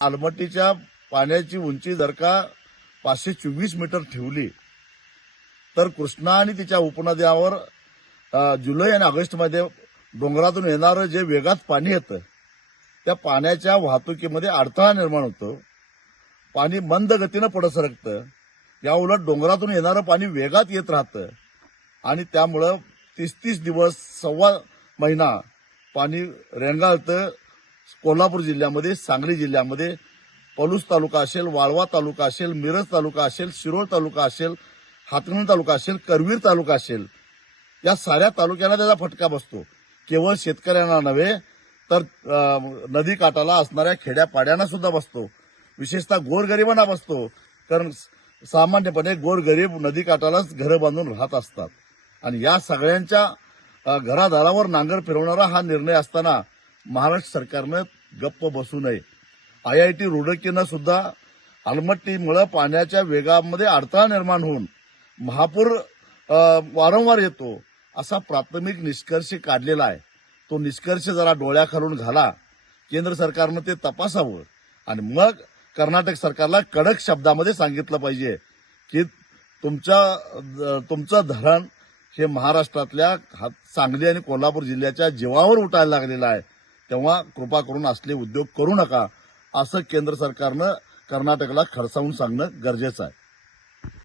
आलमट्टीच्या पाण्याची उंची जर का पाचशे चोवीस मीटर ठेवली तर कृष्णा आणि तिच्या उपनद्यावर जुलै आणि ऑगस्टमध्ये डोंगरातून येणारं जे वेगात पाणी येतं त्या पाण्याच्या वाहतुकीमध्ये अडथळा निर्माण होतो. पाणी मंद गतीनं पुढं सरकतं. या उलट डोंगरातून येणारं पाणी वेगात येत राहतं. आणि त्यामुळं तीस तीस दिवस सव्वा महिना पाणी रेंगाळतं कोल्हापूर जिल्ह्यामध्ये सांगली जिल्ह्यामध्ये पलूस तालुका असेल वाळवा तालुका असेल मिरज तालुका असेल शिरोळ तालुका असेल हातकणंगले तालुका असेल करवीर तालुका असेल या साऱ्या तालुक्यांना त्याचा फटका बसतो. केवळ शेतकऱ्यांना नव्हे तर नदी काठाला असणाऱ्या खेड्यापाड्यांना सुद्धा बसतो. विशेषतः गोरगरिबांना बसतो कारण सामान्यपणे गोरगरीब नदी काठालाच घरं बांधून राहत असतात. आणि या सगळ्यांच्या घरादारावर नांगर फिरवणारा हा निर्णय असताना महाराष्ट्र सरकारनं गप्प बसू नये. आय आय टी रुडकीनं सुद्धा आलमट्टीमुळे पाण्याच्या वेगामध्ये अडथळा निर्माण होऊन महापूर वारंवार येतो असा प्राथमिक निष्कर्ष काढलेला आहे. तो निष्कर्ष जरा डोळ्याखालून घाला. केंद्र सरकारनं ते तपासावं आणि मग कर्नाटक सरकारला कडक शब्दामध्ये सांगितलं पाहिजे की तुमच्या तुमचं धरण हे महाराष्ट्रातल्या सांगली आणि कोल्हापूर जिल्ह्याच्या जीवावर उठायला लागलेलं आहे. तेव्हा कृपा करून असले उद्योग करू नका असं केंद्र सरकारनं कर्नाटकला खडसावून सांगणं गरजेचं आहे.